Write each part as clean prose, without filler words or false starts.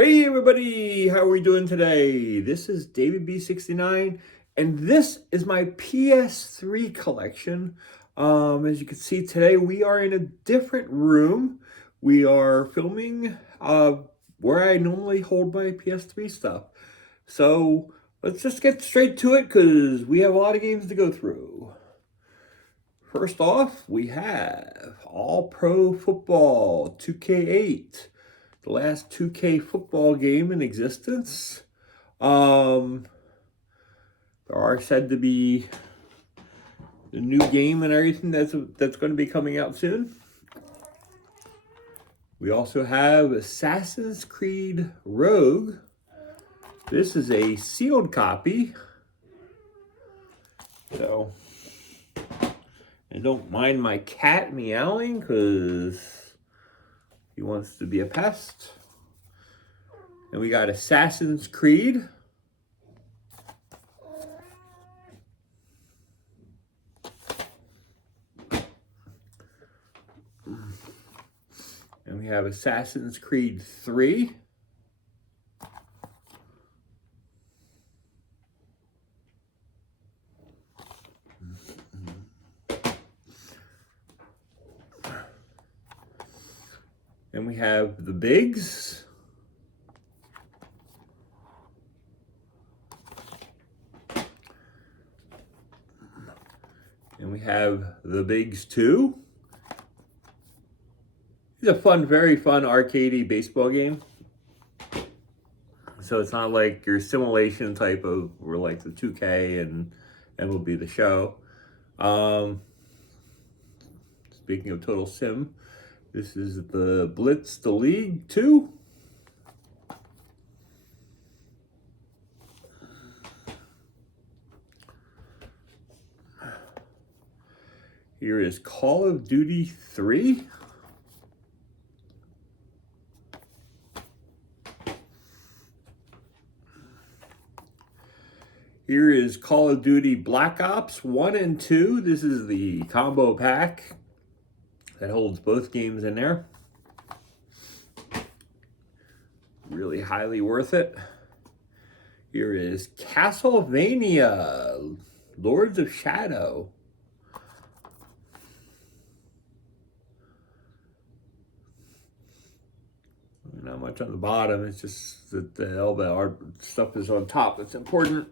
Hey everybody, how are we doing today? This is David B69 and this is my PS3 collection. As you can see today, we are in a different room. We are filming where I normally hold my PS3 stuff. So let's just get straight to it because we have a lot of games to go through. First off, we have All Pro Football 2K8. The last 2K football game in existence. There are said to be the new game and everything that's going to be coming out soon. We also have Assassin's Creed Rogue. This is a sealed copy. So, and don't mind my cat meowing because he wants to be a pest. And we got Assassin's Creed. And we have Assassin's Creed 3. And we have the Bigs. And we have the Bigs 2. It's a fun, very fun arcadey baseball game. So it's not like your simulation type of, or like the 2K and Mlb the Show. Speaking of Total Sim, this is the Blitz the League 2. Here is Call of Duty 3. Here is Call of Duty Black Ops 1 and 2. This is the combo pack that holds both games in there. Really highly worth it. Here is Castlevania, Lords of Shadow. Not much on the bottom, it's just that all the art stuff is on top that's important.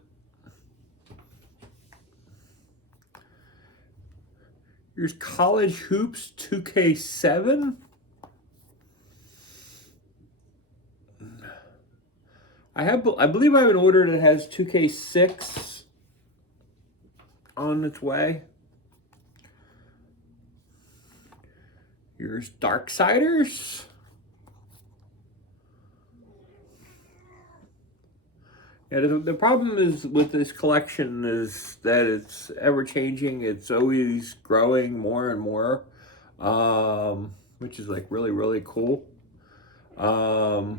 Here's College Hoops 2K7. I believe I have an order that has 2K6 on its way. Here's Darksiders. Yeah, the problem is with this collection is that it's ever changing. It's always growing more and more, which is like really, really cool. It's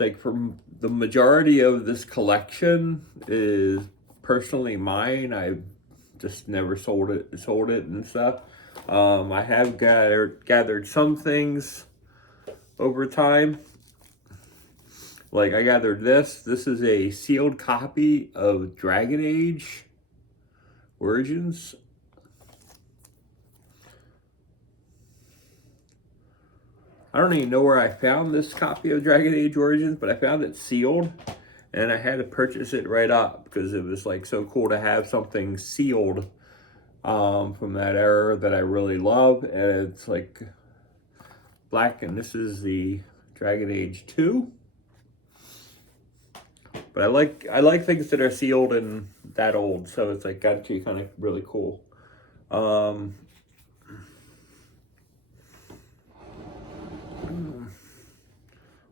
like from the majority of this collection is personally mine. I've just never sold it and stuff. I have gathered some things over time. Like I gathered this. This is a sealed copy of Dragon Age Origins. I don't even know where I found this copy of Dragon Age Origins, but I found it sealed. And I had to purchase it right up because it was like so cool to have something sealed from that era that I really love. And it's like black, and this is the Dragon Age 2. But I like things that are sealed and that old, so it's like actually kind of really cool. I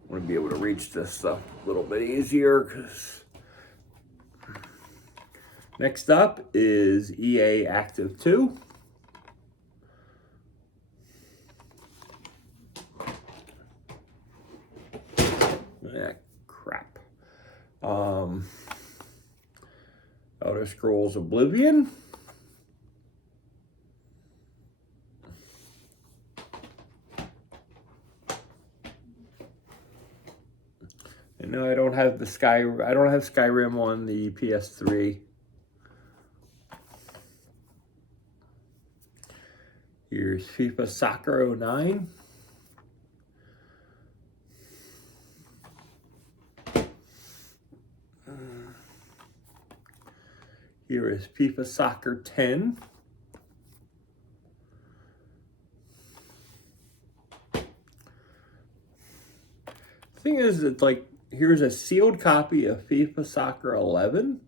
want to be able to reach this stuff a little bit easier because next up is EA Active 2. Ah, crap. Elder Scrolls Oblivion. And no, I don't have Skyrim on the PS3. Here's FIFA Soccer 09. Here is FIFA Soccer 10. The thing is, it's like, here's a sealed copy of FIFA Soccer 11.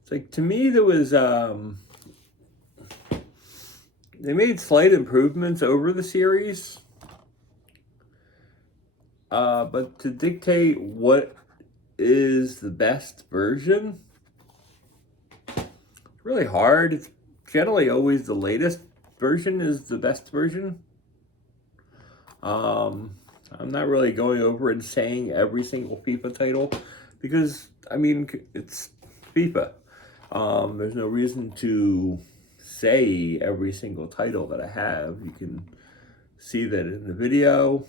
It's like, to me, there was, they made slight improvements over the series. But to dictate what is the best version, it's really hard. It's generally always the latest version is the best version. I'm not really going over and saying every single FIFA title because, I mean, it's FIFA. There's no reason to say every single title that I have. You can see that in the video.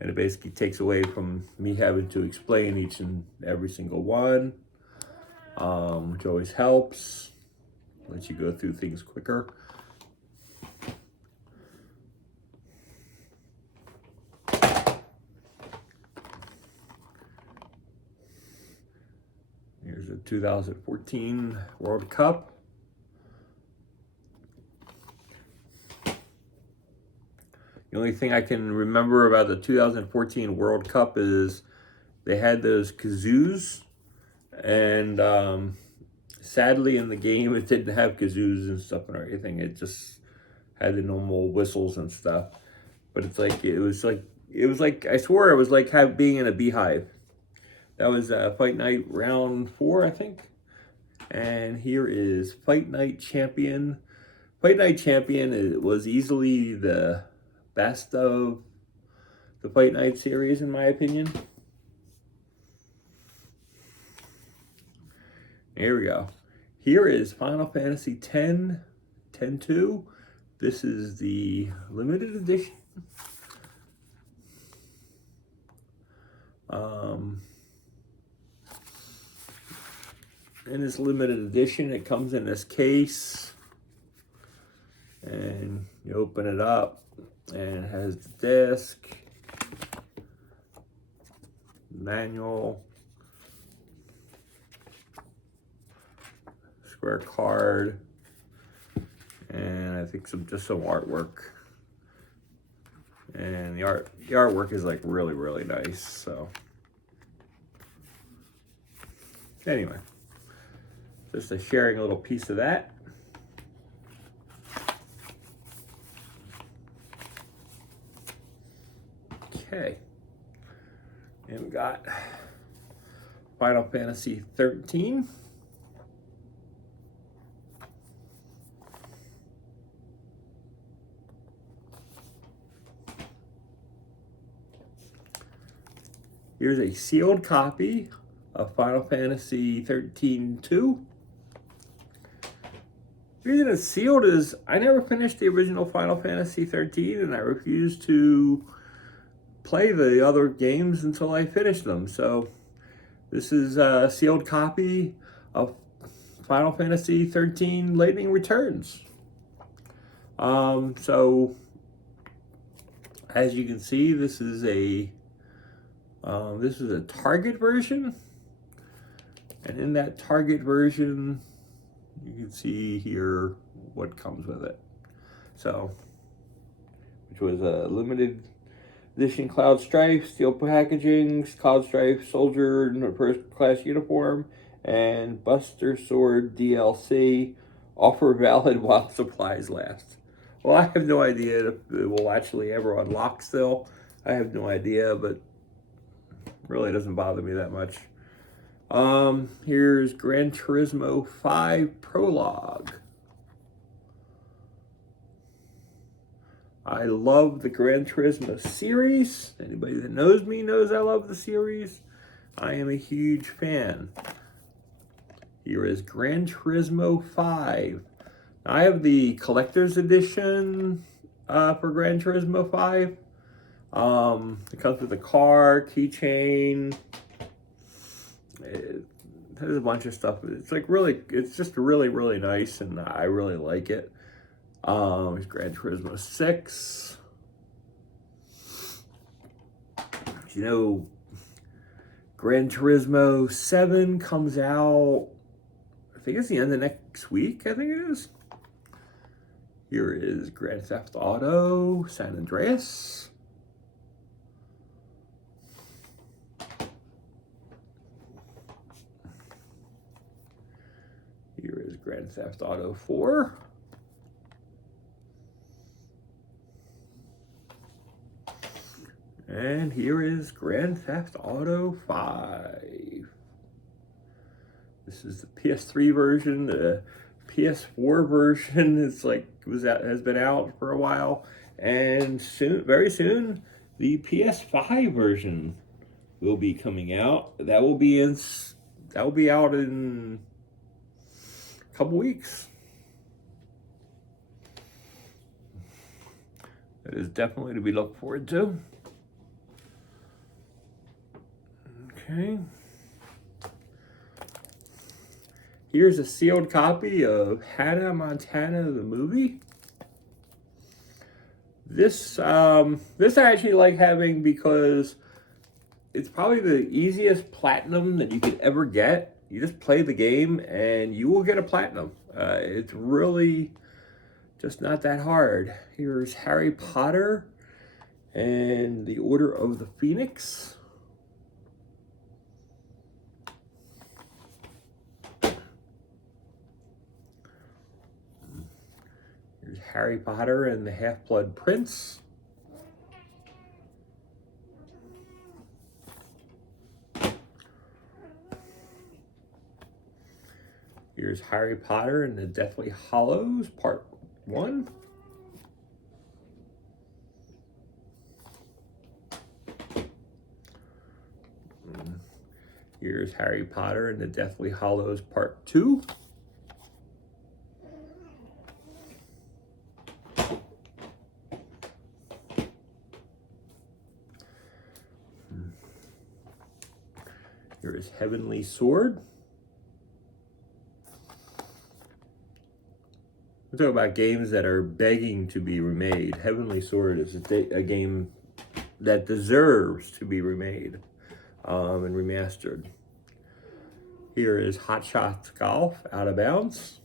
And it basically takes away from me having to explain each and every single one, which always helps. Lets you go through things quicker. Here's the 2014 World Cup. The only thing I can remember about the 2014 World Cup is they had those kazoos, and sadly in the game it didn't have kazoos and stuff and everything. It just had the normal whistles and stuff. But it's like it was like I swore it was like being in a beehive. That was Fight Night round 4, I think. And here is Fight Night Champion. Fight Night Champion was easily the best of the Fight Night series, in my opinion. Here we go. Here is Final Fantasy X 10-2. This is the limited edition. In this limited edition, it comes in this case, and you open it up, and it has the disc, manual, square card, and I think just some artwork. And the artwork is like really, really nice. So anyway, just sharing a little piece of that. Okay, and we got Final Fantasy 13. Here's a sealed copy of Final Fantasy 13-2. The reason it's sealed is I never finished the original Final Fantasy 13, and I refused to play the other games until I finished them. So this is a sealed copy of Final Fantasy 13 Lightning Returns. So as you can see, this is a Target version, and in that Target version, you can see here what comes with it. So, which was a limited edition Cloud Strife, steel packaging, Cloud Strife soldier in a first class uniform, and Buster Sword DLC. Offer valid while supplies last. Well, I have no idea if it will actually ever unlock still. I have no idea, but really doesn't bother me that much. Here's Gran Turismo 5 Prologue. I love the Gran Turismo series. Anybody that knows me knows I love the series. I am a huge fan. Here is Gran Turismo 5. I have the collector's edition, for Gran Turismo 5. It comes with a car, keychain. There's a bunch of stuff. It's like it's just really nice, and I really like it. It's Gran Turismo 6. You know, Gran Turismo 7 comes out, I think it's the end of next week, I think it is. Here is Grand Theft Auto San Andreas. Here is Grand Theft Auto 4. And here is Grand Theft Auto 5. This is the PS3 version. The PS4 version has been out for a while, and very soon, the PS5 version will be coming out. That will be out in a couple weeks. That is definitely to be looked forward to. Okay. Here's a sealed copy of Hannah Montana the movie. This I actually like having because it's probably the easiest platinum that you could ever get. You just play the game and you will get a platinum. It's really just not that hard. Here's Harry Potter and the Order of the Phoenix. Harry Potter and the Half-Blood Prince. Here's Harry Potter and the Deathly Hallows, Part 1. Here's Harry Potter and the Deathly Hallows, Part 2. Here is Heavenly Sword. We talk about games that are begging to be remade. Heavenly Sword is a game that deserves to be remade and remastered. Here is Hot Shots Golf, Out of Bounds.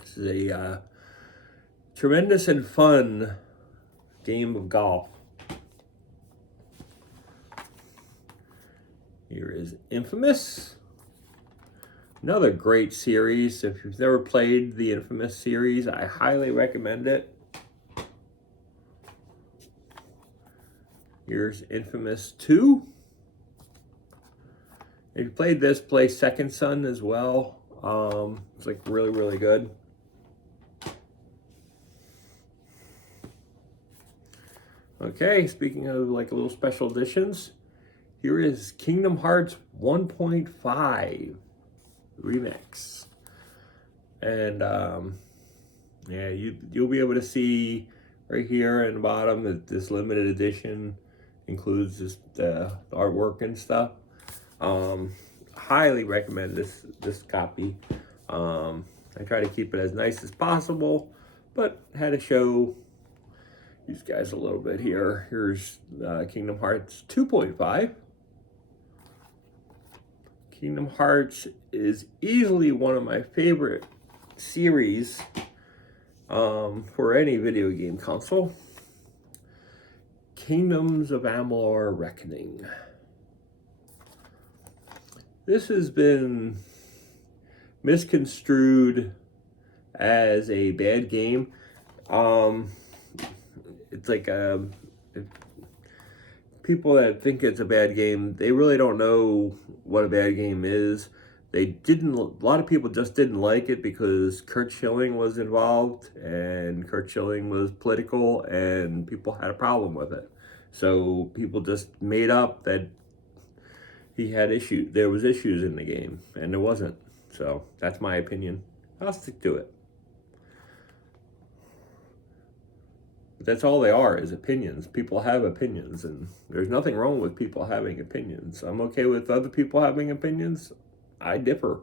This is a tremendous and fun game of golf. Here is Infamous. Another great series. If you've never played the Infamous series, I highly recommend it. Here's Infamous 2. If you played this, play Second Son as well. It's like really good. Okay, speaking of like little special editions, here is Kingdom Hearts 1.5 Remix. And yeah, you'll be able to see right here in the bottom that this limited edition includes the artwork and stuff. Highly recommend this copy. I try to keep it as nice as possible, but had to show these guys a little bit here. Here's Kingdom Hearts 2.5. Kingdom Hearts is easily one of my favorite series for any video game console. Kingdoms of Amalur Reckoning. This has been misconstrued as a bad game. It's like people that think it's a bad game, they really don't know what a bad game is. A lot of people just didn't like it because Kurt Schilling was involved, and Kurt Schilling was political, and people had a problem with it. So people just made up that he had issues. There was issues in the game, and there wasn't. So that's my opinion. I'll stick to it. But that's all they are, is opinions. People have opinions, and there's nothing wrong with people having opinions. I'm okay with other people having opinions. I differ.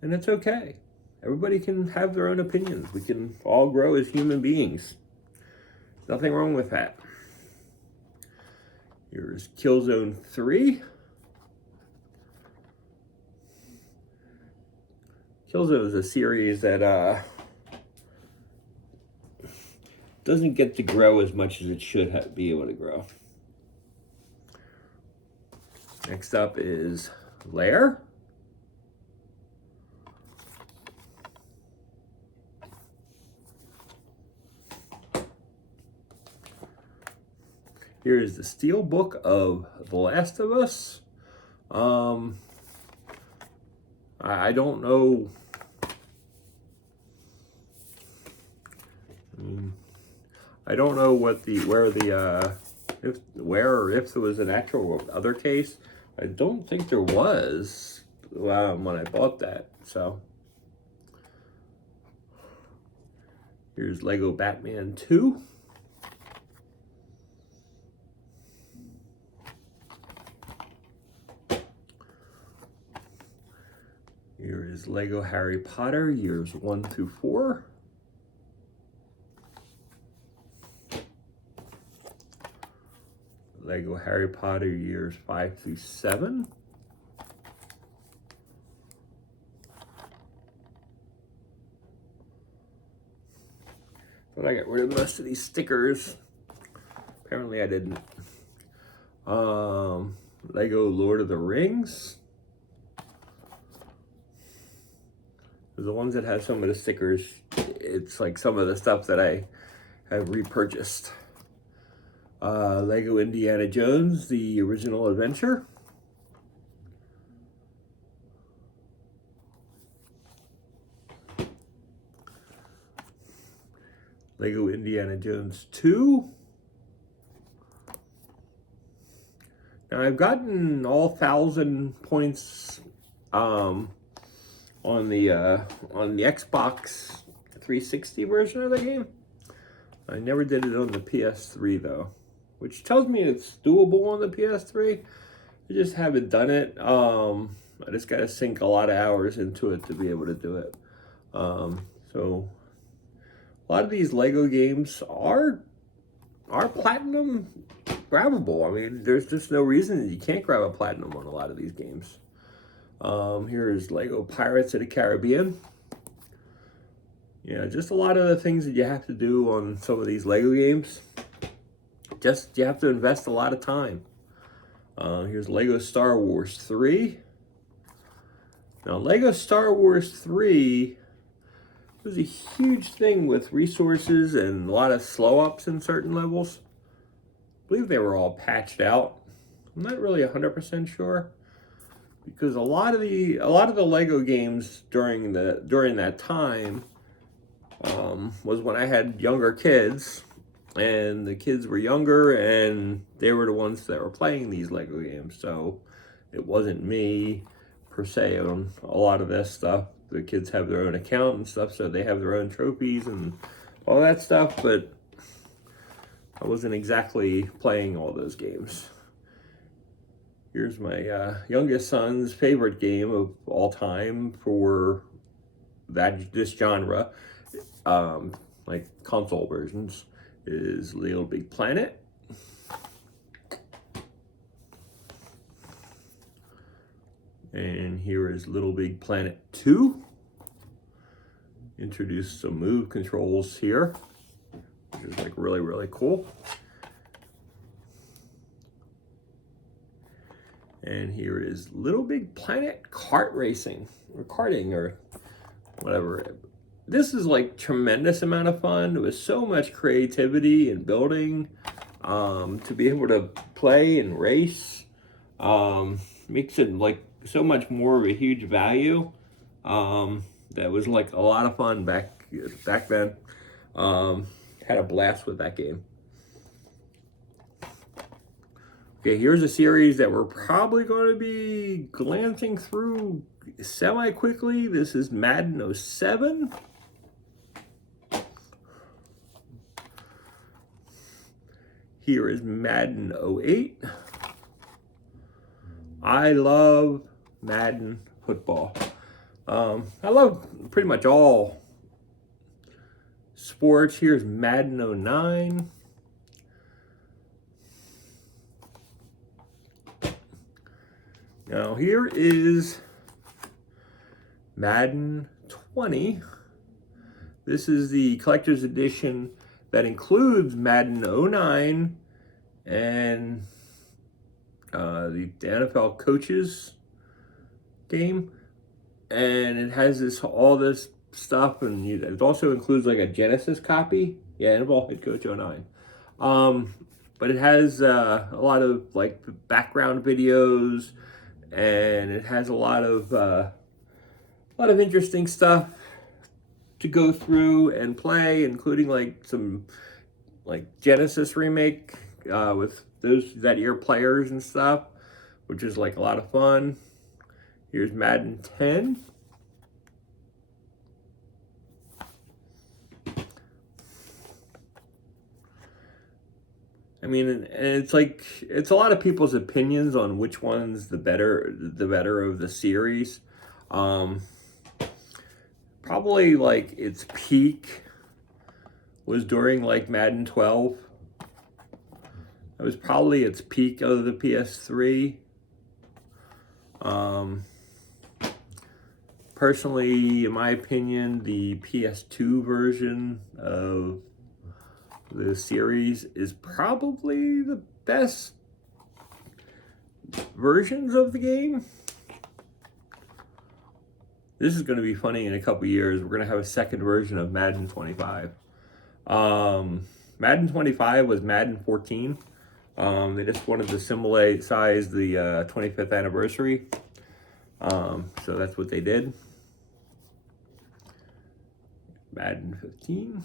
And it's okay. Everybody can have their own opinions. We can all grow as human beings. Nothing wrong with that. Here's Killzone 3. Killzone is a series that doesn't get to grow as much as it should be able to grow. Next up is Lair. Here is the Steelbook of The Last of Us. I don't know. I don't know what if there was an actual other case. I don't think there was when I bought that. So here's Lego Batman 2. Here is Lego Harry Potter years 1 through 4. Lego Harry Potter years 5 through 7. But I got rid of most of these stickers. Apparently I didn't. Lego Lord of the Rings. The ones that have some of the stickers, it's like some of the stuff that I have repurchased. Lego Indiana Jones, the original adventure. Lego Indiana Jones 2. Now I've gotten all 1,000 points on the Xbox 360 version of the game. I never did it on the PS3 though, which tells me it's doable on the PS3. I just haven't done it. I just got to sink a lot of hours into it to be able to do it. So a lot of these Lego games are platinum grabbable. I mean, there's just no reason that you can't grab a platinum on a lot of these games. Here's Lego Pirates of the Caribbean. Yeah, just a lot of the things that you have to do on some of these Lego games. Just, you have to invest a lot of time. Here's Lego Star Wars 3. Now, Lego Star Wars 3 was a huge thing with resources and a lot of slow ups in certain levels. I believe they were all patched out. I'm not really 100% sure, because a lot of the Lego games during that time was when I had younger kids, and the kids were younger, and they were the ones that were playing these Lego games. So it wasn't me per se on a lot of this stuff. The kids have their own account and stuff, so they have their own trophies and all that stuff, but I wasn't exactly playing all those games. Here's my youngest son's favorite game of all time for this genre, like console versions, is Little Big Planet. And here is Little Big Planet 2. Introduced some move controls here, which is like really, really cool. And here is Little Big Planet Kart Racing, or karting, or whatever. This is like tremendous amount of fun. There was so much creativity and building to be able to play and race. Makes it like so much more of a huge value. That was like a lot of fun back then. Had a blast with that game. Okay, here's a series that we're probably going to be glancing through semi-quickly. This is Madden 07. Here is Madden 08. I love Madden football. I love pretty much all sports. Here's Madden 09. Now here is Madden 20. This is the collector's edition that includes Madden 09 and the NFL coaches game, and it has all this stuff, and it also includes like a Genesis copy. Yeah, NFL head coach 09. But it has a lot of like background videos, and it has a lot of interesting stuff to go through and play, including like some like Genesis remake with those that year players and stuff, which is like a lot of fun. Here's Madden 10. I mean, and it's like, it's a lot of people's opinions on which one's the better of the series. Probably like its peak was during like Madden 12. It was probably its peak of the PS3. Personally, in my opinion, the PS2 version of the series is probably the best versions of the game. This is going to be funny in a couple years. We're going to have a second version of Madden 25. Madden 25 was Madden 14. They just wanted to size the 25th anniversary. So that's what they did. Madden 15.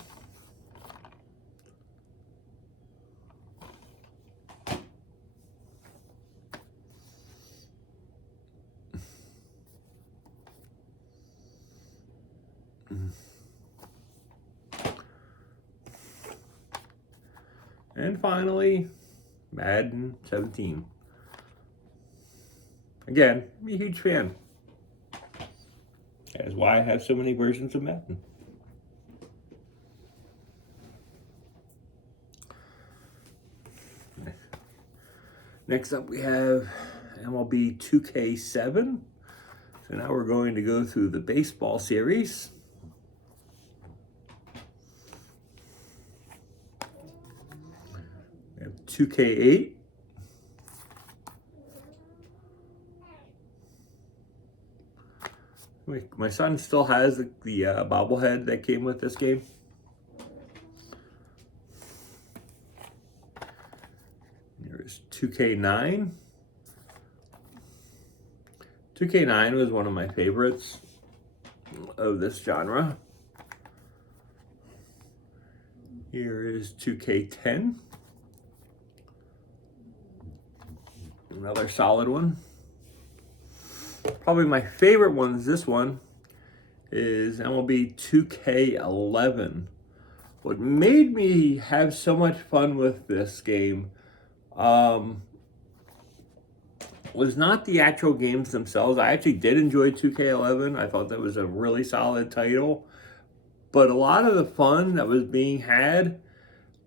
And finally, Madden 17. Again, I'm a huge fan. That's why I have so many versions of Madden. Next up we have MLB 2K7. So now we're going to go through the baseball series. We have 2K8. My son still has the bobblehead that came with this game. Here's 2K9. 2K9 was one of my favorites of this genre. Here is 2K10. Another solid one. Probably my favorite one is this one, is MLB 2K11. What made me have so much fun with this game was not the actual games themselves. I actually did enjoy 2K11. I thought that was a really solid title. But a lot of the fun that was being had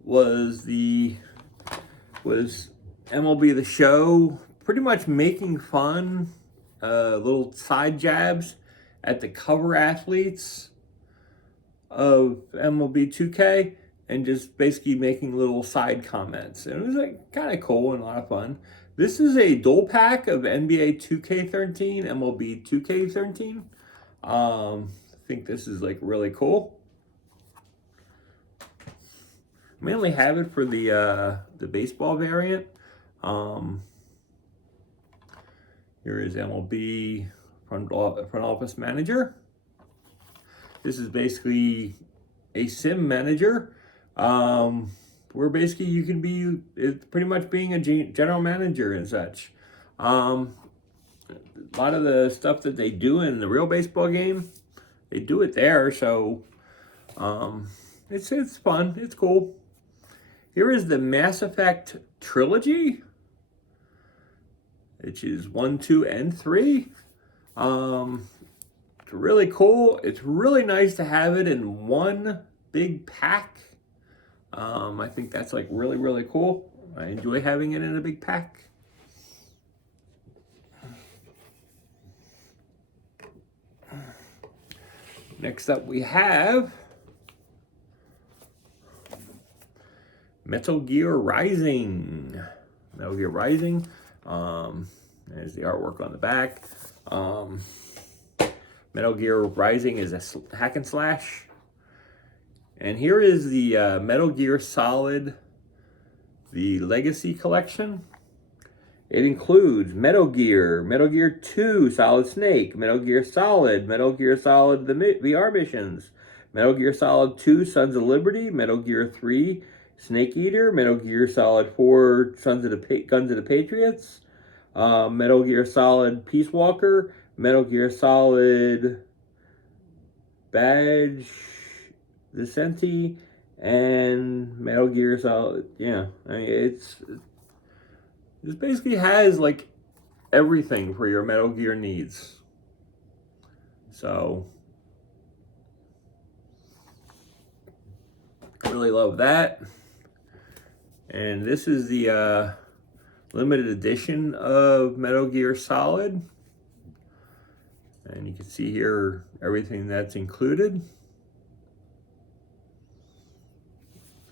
was MLB The Show pretty much making fun, little side jabs at the cover athletes of MLB 2K and just basically making little side comments. And it was like kind of cool and a lot of fun. This is a dual pack of NBA 2K13, MLB 2K13. I think this is like really cool. I mainly have it for the baseball variant. Here is MLB front office manager. This is basically a sim manager, where basically you can be pretty much being a general manager and such. A lot of the stuff that they do in the real baseball game, they do it there. So it's fun. It's cool. Here is the Mass Effect Trilogy, which is 1, 2, and 3. It's really cool. It's really nice to have it in one big pack. I think that's like really, really cool. I enjoy having it in a big pack. Next up we have Metal Gear Rising. Metal Gear Rising. There's the artwork on the back. Metal Gear Rising is a hack and slash. And here is the Metal Gear Solid, the Legacy collection. It includes Metal Gear, Metal Gear 2, Solid Snake, Metal Gear Solid, the VR missions, Metal Gear Solid 2, Sons of Liberty, Metal Gear 3, Snake Eater, Metal Gear Solid 4, Guns of the Patriots, Metal Gear Solid Peace Walker, Metal Gear Solid Badge Vicente, and Metal Gear Solid. Yeah, I mean, this basically has like everything for your Metal Gear needs. So I really love that. And this is the limited edition of Metal Gear Solid. And you can see here everything that's included.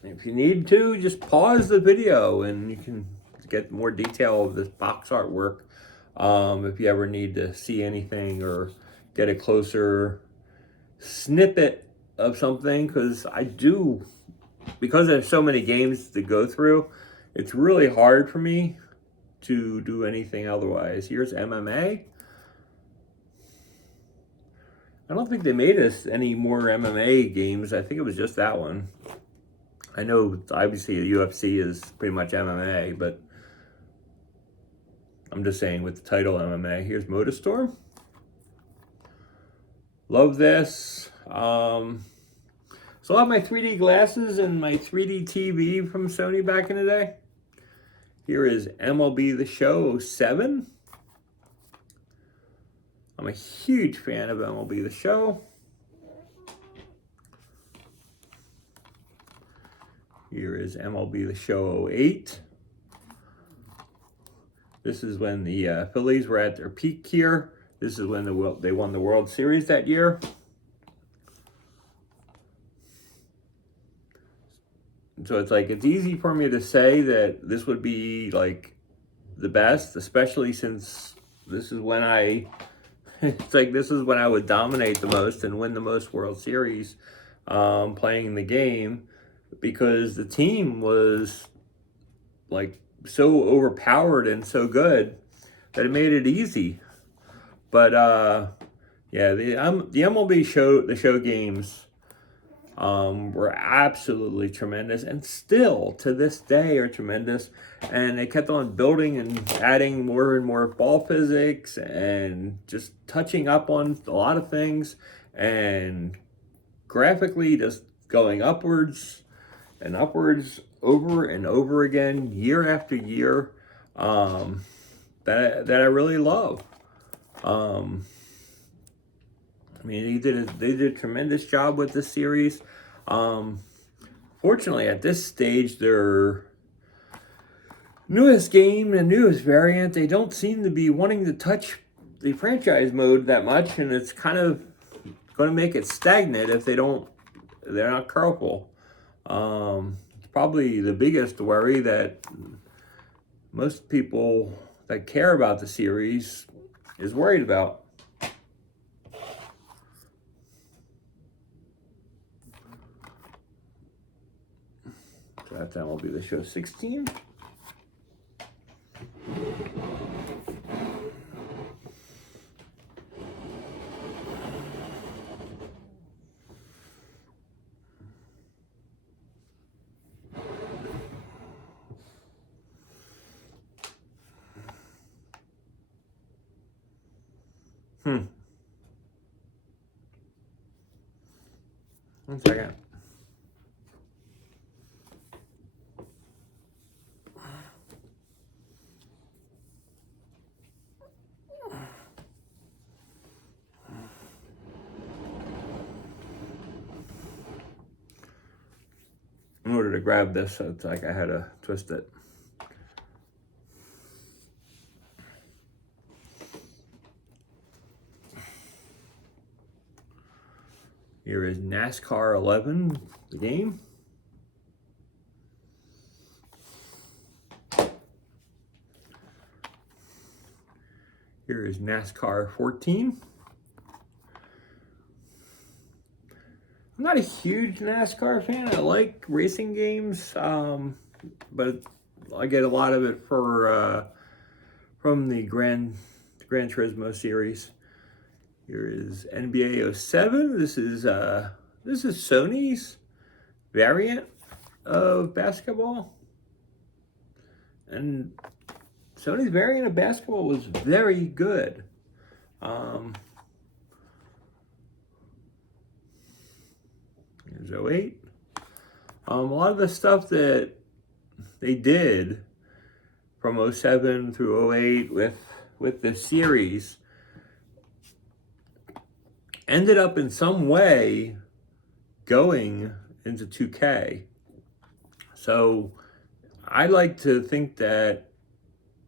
If you need to, just pause the video and you can get more detail of this box artwork if you ever need to see anything or get a closer snippet of something, because there's so many games to go through, it's really hard for me to do anything otherwise. Here's MMA. I don't think they made us any more MMA games. I think it was just that one. I know obviously the UFC is pretty much MMA, but I'm just saying with the title MMA. Here's Motorstorm. Love this. So I have my 3D glasses and my 3D TV from Sony back in the day. Here is MLB The Show 7. I'm a huge fan of MLB The Show. Here is MLB The Show 08. This is when the Phillies were at their peak here. This is when they won the World Series that year. So it's easy for me to say that this would be like the best, especially since this is when this is when I would dominate the most and win the most World Series playing the game, because the team was like so overpowered and so good that it made it easy. But yeah, the MLB show games were absolutely tremendous, and still to this day are tremendous. And they kept on building and adding more and more ball physics and just touching up on a lot of things, and graphically just going upwards and upwards over and over again, year after year, that I really love. I mean, they did a tremendous job with this series. Fortunately, at this stage, their newest game, the newest variant, they don't seem to be wanting to touch the franchise mode that much, and it's kind of going to make it stagnant if they're not careful. It's probably the biggest worry that most people that care about the series is worried about. So that's Mlb the Show 16. One second. order to grab this, so it's like I had to twist it. Here is NASCAR 11, the game. Here is NASCAR 14. I'm not a huge NASCAR fan. I like racing games, but I get a lot of it from the Gran Turismo series. Here is NBA 07. This is Sony's variant of basketball, and Sony's variant of basketball was very good. Here's 08. A lot of the stuff that they did from 07 through 08 with the series ended up in some way going into 2K. So I like to think that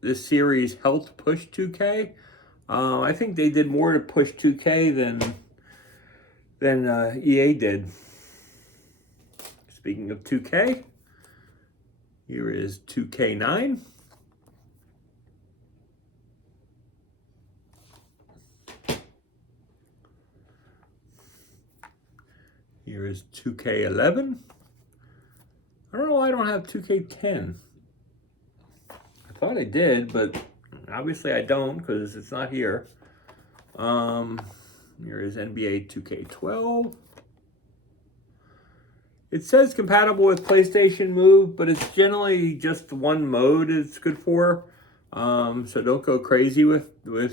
this series helped push 2K. I think they did more to push 2K than EA did. Speaking of 2K, here is 2K9. Here is 2K11. I don't know why I don't have 2K10. I thought I did, but obviously I don't because it's not here. Here is NBA 2K12. It says compatible with PlayStation Move, but it's generally just one mode it's good for. So don't go crazy with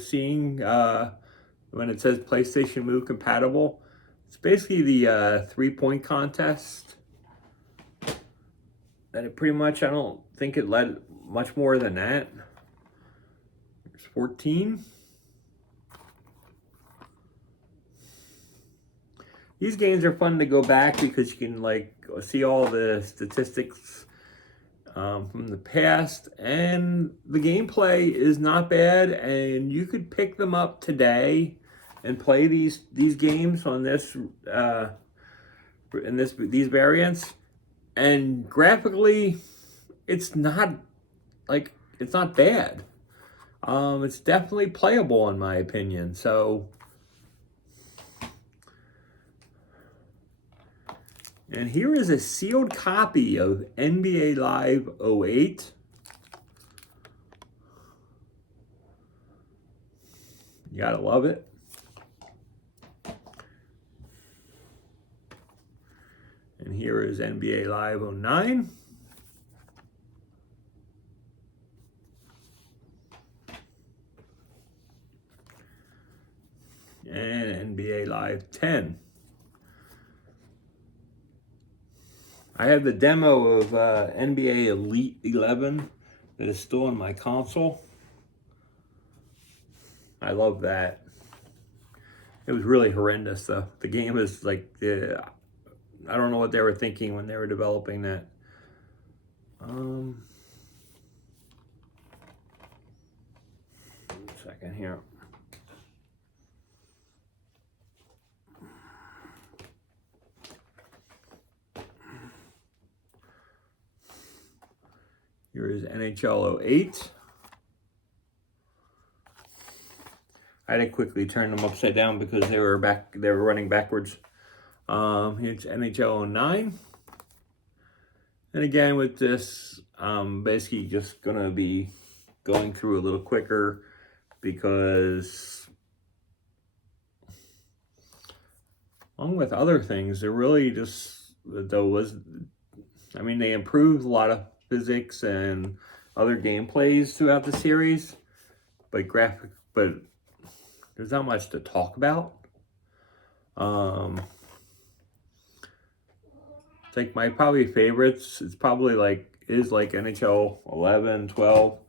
seeing when it says PlayStation Move compatible. It's basically the 3-point contest. And it pretty much, I don't think it led much more than that. There's 14. These games are fun to go back because you can like see all the statistics from the past, and the gameplay is not bad, and you could pick them up today and play these games on this these variants, and graphically it's not bad. It's definitely playable in my opinion. So, and here is a sealed copy of NBA Live 08. You gotta love it. And here is NBA Live 09. And NBA Live 10. I have the demo of NBA Elite 11 that is still on my console. I love that. It was really horrendous though. The game is like, I don't know what they were thinking when they were developing that. One second here. Here is NHL 08. I had to quickly turn them upside down because they were running backwards. Here's NHL 09. And again with this, basically just gonna be going through a little quicker because along with other things, they're really just, they improved a lot of physics and other gameplays throughout the series, but there's not much to talk about. It's like my probably favorites. It's probably like NHL 11, 12.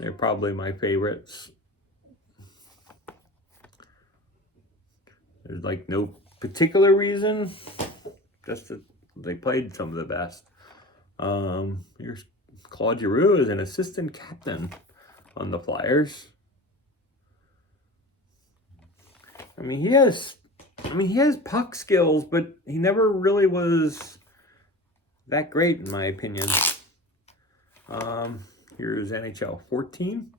They're probably my favorites. There's like no particular reason, just that they played some of the best. Here's Claude Giroux as an assistant captain on the Flyers. He has puck skills, but he never really was that great in my opinion. Here's NHL 14.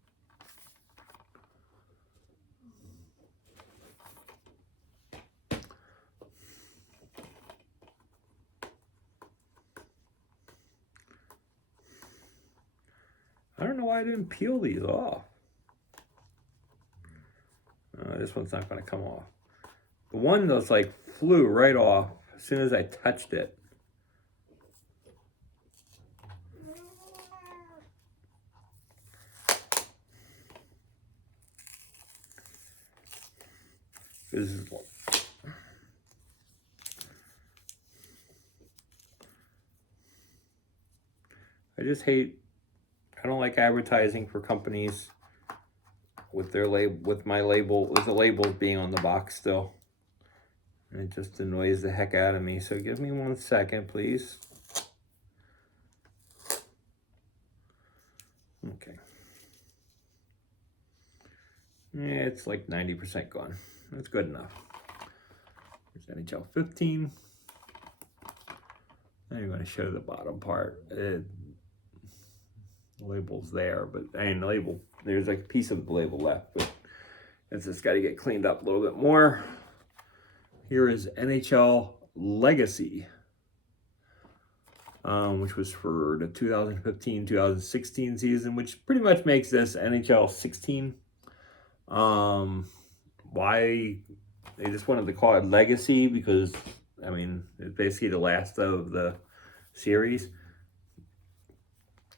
I don't know why I didn't peel these off. This one's not going to come off. The one that's like flew right off as soon as I touched it. This is one. I don't like advertising for companies with their with the labels being on the box still. And it just annoys the heck out of me. So give me 1 second, please. Okay. Yeah, it's like 90% gone. That's good enough. Here's NHL 15. Now you're going to show the bottom part. The label's there, but there's like a piece of the label left, but it's just got to get cleaned up a little bit more. Here is Nhl Legacy, which was for the 2015-2016 season, which pretty much makes this NHL 16. Why they just wanted to call it Legacy, because it's basically the last of the series.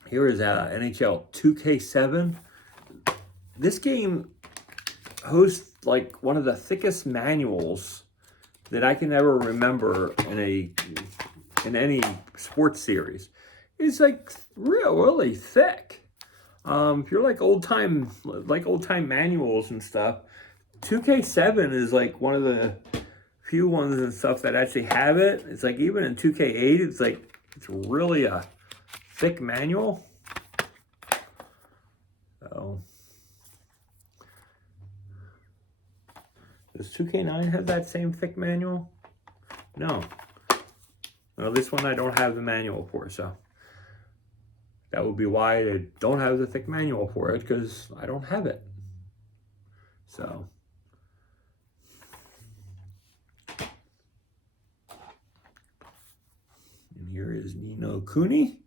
Here is NHL 2K7. This game hosts like one of the thickest manuals that I can ever remember in any sports series. It's like really thick. If you're like old time manuals and stuff, 2K7 is like one of the few ones and stuff that actually have it. It's like even in 2K8, it's really a thick manual. So does 2K9 have that same thick manual? No. Well, this one I don't have the manual for, so that would be why I don't have the thick manual for it, because I don't have it. So and here is Ni no Kuni.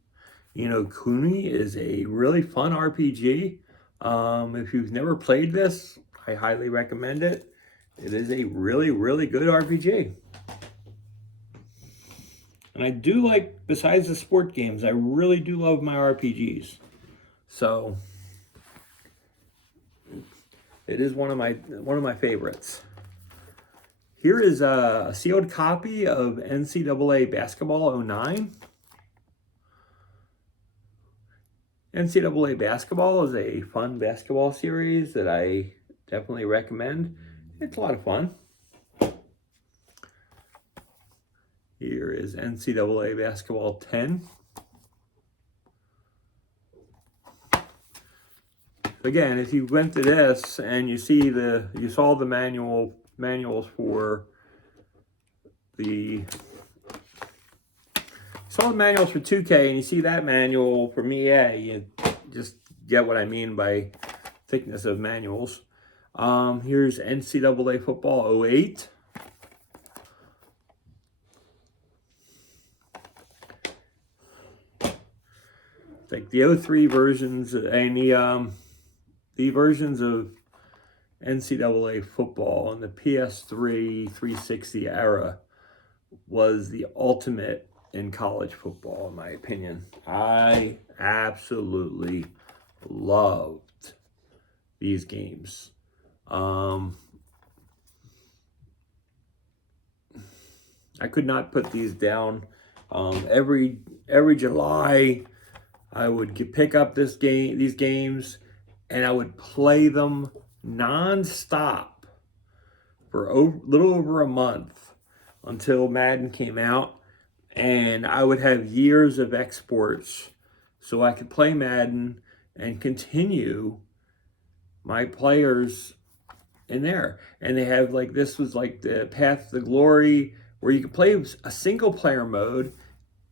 Ni no Kuni is a really fun RPG. If you've never played this, I highly recommend it. It is a really, really good RPG. And I do like, besides the sport games, I really do love my RPGs. So it is one of my favorites. Here is a sealed copy of NCAA Basketball 09. NCAA Basketball is a fun basketball series that I definitely recommend. It's a lot of fun. Here is NCAA Basketball 10. Again, if you went to this and you saw the manuals for the saw the manuals for 2K and you see that manual from EA, you just get what I mean by thickness of manuals. Here's NCAA Football 08. It's like the 03 versions and the versions of NCAA football in the PS3 360 era was the ultimate in college football, in my opinion. I absolutely loved these games. I could not put these down. Every July, I would pick up these games, and I would play them non-stop for a little over a month. until Madden came out, and I would have years of exports so I could play Madden and continue my players in there. And they have like, this was like the Path to Glory, where you could play a single player mode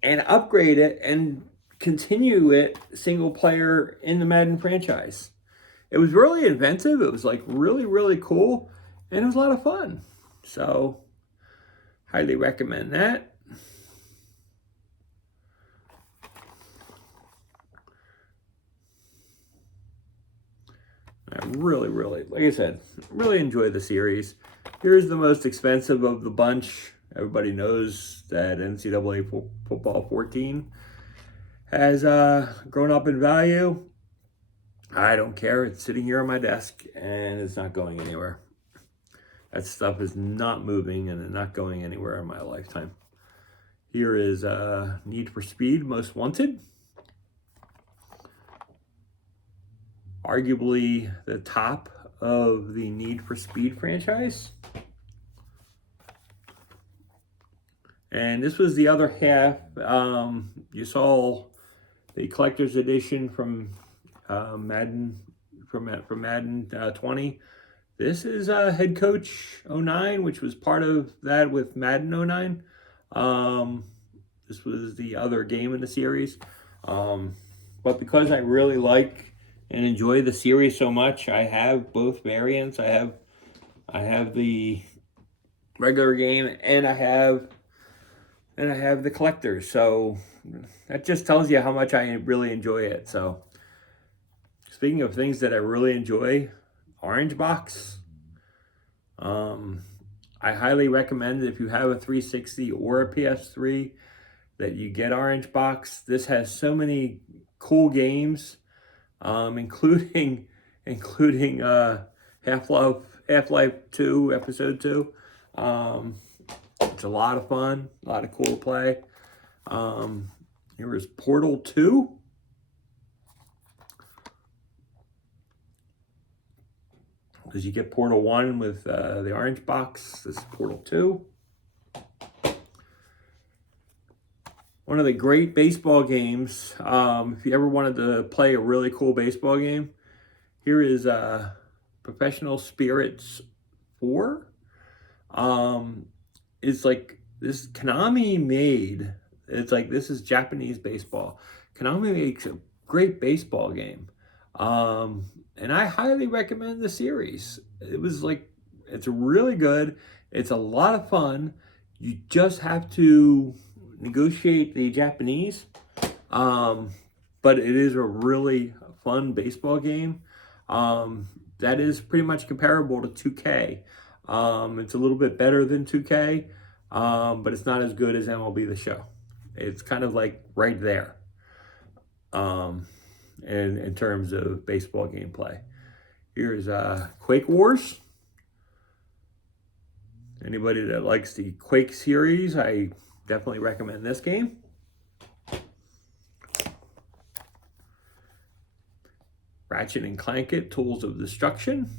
and upgrade it and continue it single player in the Madden franchise. It was really inventive. It was like really, really cool, and it was a lot of fun. So highly recommend that. I really, like I said, really enjoyed the series. Here's the most expensive of the bunch. Everybody knows that NCAA Football 14 has grown up in value. I don't care. It's sitting here on my desk, and it's not going anywhere. That stuff is not moving, and it's not going anywhere in my lifetime. Here is Need for Speed Most Wanted. Arguably the top of the Need for Speed franchise. And this was the other half. You saw the collector's edition from Madden, from Madden 20. This is Head Coach 09, which was part of that with Madden 09. This was the other game in the series. But because I really like and enjoy the series so much, I have both variants. I have the regular game, and I have the collectors. So that just tells you how much I really enjoy it. So speaking of things that I really enjoy, Orange Box. I highly recommend if you have a 360 or a PS3 that you get Orange Box. This has so many cool games, including Half-Life 2, Episode 2. It's a lot of fun, a lot of cool to play. Here is Portal 2. Because you get Portal 1 with the Orange Box. This is Portal 2. One of the great baseball games. If you ever wanted to play a really cool baseball game, here is Professional Spirits 4. It's like this Konami made. It's like, this is Japanese baseball. Konami makes a great baseball game. And I highly recommend the series. It's really good. It's a lot of fun. You just have to negotiate the Japanese. But it is a really fun baseball game. That is pretty much comparable to 2K. It's a little bit better than 2K, but it's not as good as MLB The Show. It's kind of like right there. In terms of baseball gameplay. Here's Quake Wars. Anybody that likes the Quake series, I definitely recommend this game. Ratchet and Clanket, Tools of Destruction.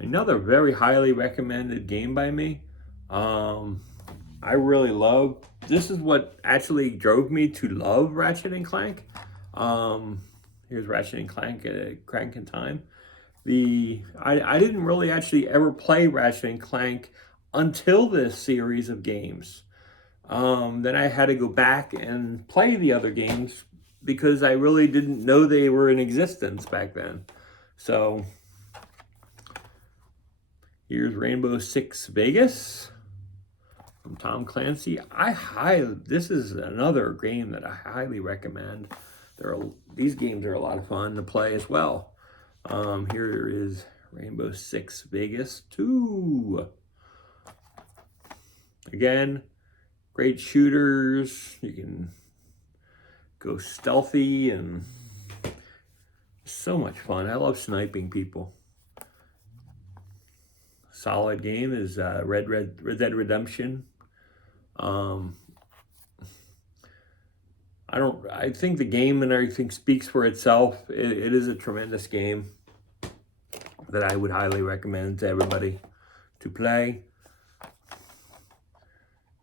Another very highly recommended game by me. I really love, this is what actually drove me to love Ratchet and Clank. Here's Ratchet and Clank at a Crank in Time. I didn't really actually ever play Ratchet and Clank until this series of games. Then I had to go back and play the other games because I really didn't know they were in existence back then. So here's Rainbow Six Vegas from Tom Clancy. This is another game that I highly recommend. These games are a lot of fun to play as well. Here is Rainbow Six Vegas 2. Again, great shooters. You can go stealthy and so much fun. I love sniping people. Solid game is Red Dead Redemption. I think the game and everything speaks for itself. It is a tremendous game that I would highly recommend to everybody to play.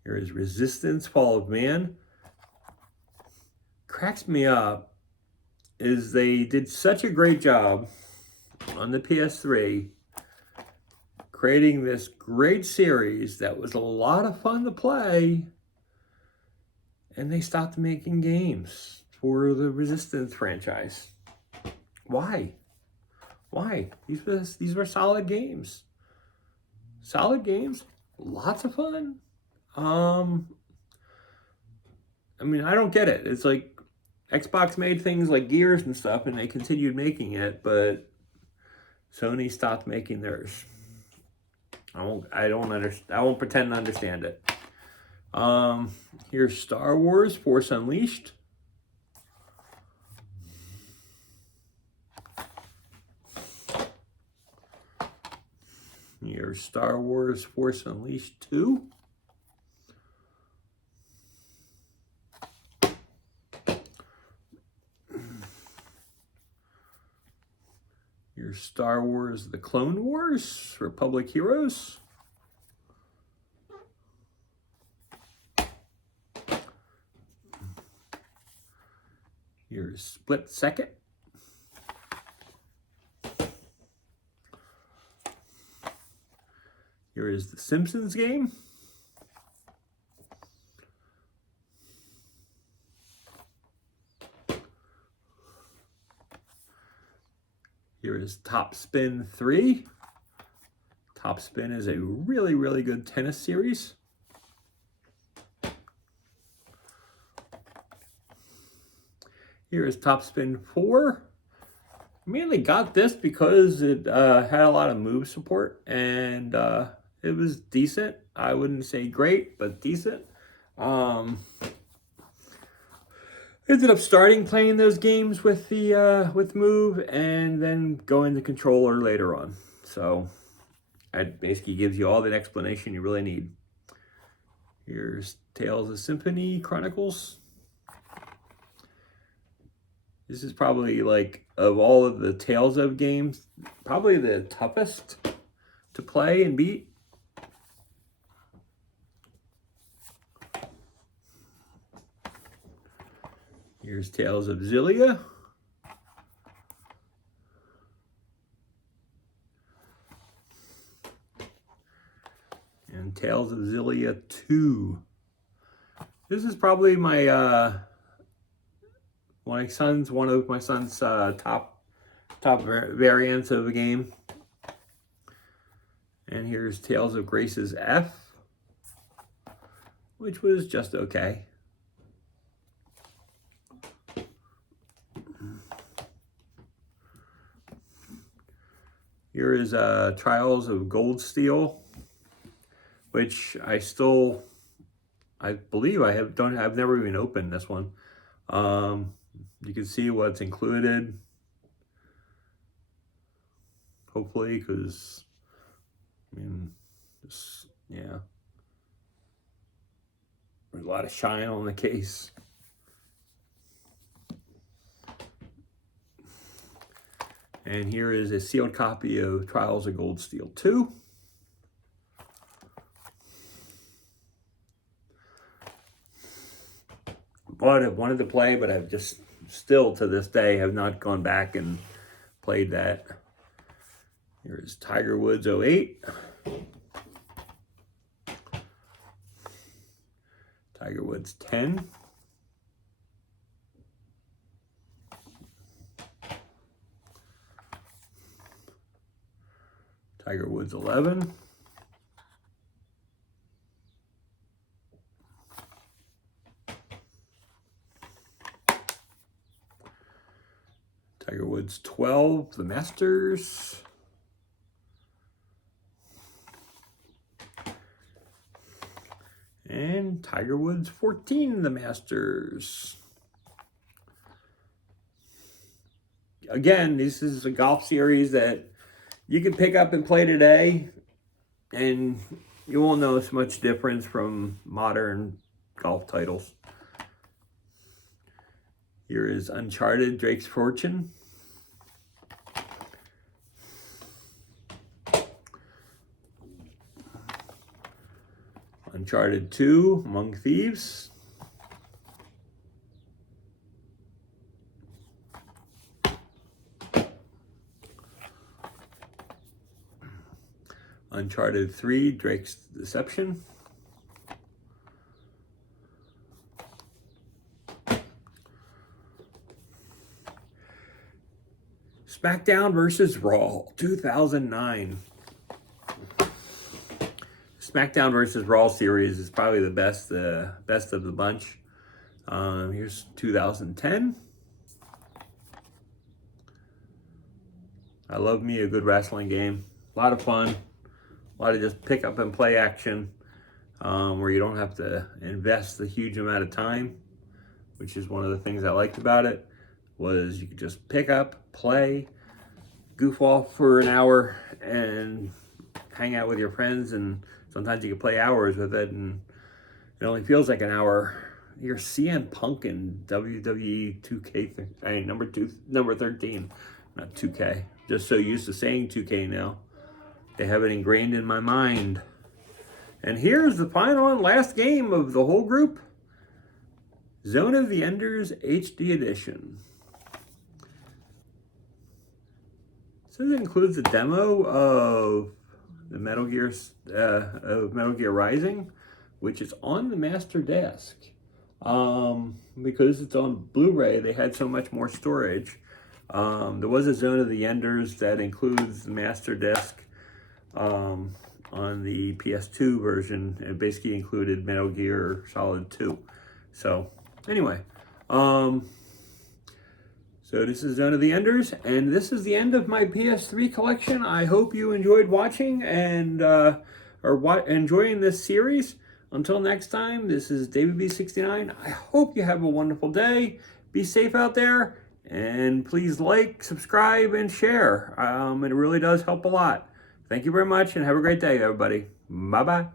Here is Resistance, Fall of Man. Cracks me up is they did such a great job on the PS3 creating this great series that was a lot of fun to play, and they stopped making games for the Resistance franchise. Why? Why? These were solid games. Solid games, lots of fun. I mean, I don't get it. It's like Xbox made things like Gears and stuff, and they continued making it, but Sony stopped making theirs. I won't pretend to understand it. Here's Star Wars Force Unleashed. Here's Star Wars Force Unleashed 2. Here's Star Wars The Clone Wars, Republic Heroes. Here's Split Second. Here is the Simpsons game. Here is Top Spin 3. Top Spin is a really, really good tennis series. Here is Top Spin 4. I mainly got this because it had a lot of move support, and it was decent. I wouldn't say great, but decent. Ended up starting playing those games with the with Move, and then going to controller later on. So it basically gives you all the explanation you really need. Here's Tales of Symphony Chronicles. This is probably, like, of all of the Tales of games, probably the toughest to play and beat. Here's Tales of Xillia. And Tales of Xillia 2. This is probably my one of my son's top variants of the game. And here's Tales of Grace's F, which was just okay. Here is Trials of Gold Steel, which I believe I've never even opened this one. You can see what's included, hopefully, because, I mean, yeah, there's a lot of shine on the case. And here is a sealed copy of Trials of Gold Steel 2. But I've wanted to play, but I've just still to this day have not gone back and played that. Here is Tiger Woods 08. Tiger Woods 10. Tiger Woods 11. Tiger Woods 12, the Masters. And Tiger Woods 14, the Masters. Again, this is a golf series that you can pick up and play today, and you won't notice much difference from modern golf titles. Here is Uncharted Drake's Fortune. Uncharted 2, Among Thieves. Uncharted 3, Drake's Deception. SmackDown vs. Raw 2009. SmackDown vs. Raw series is probably the best of the bunch. Here's 2010. I love me a good wrestling game. A lot of fun. A lot of just pick up and play action, where you don't have to invest a huge amount of time, which is one of the things I liked about it, was you could just pick up, play, goof off for an hour, and hang out with your friends, and sometimes you can play hours with it, and it only feels like an hour. You're CM Punk in WWE 2K, number 13, not 2K. Just so used to saying 2K now. They have it ingrained in my mind. And here's the final and last game of the whole group. Zone of the Enders HD Edition. So it includes a demo of the Metal Gear Rising, which is on the master disc. Because it's on Blu-ray, they had so much more storage. There was a Zone of the Enders that includes the master disc. On the PS2 version, it basically included Metal Gear Solid 2. So, anyway, so this is Zone of the Enders, and this is the end of my PS3 collection. I hope you enjoyed watching and enjoying this series. Until next time, this is David B69. I hope you have a wonderful day. Be safe out there, and please like, subscribe, and share. It really does help a lot. Thank you very much, and have a great day, everybody. Bye-bye.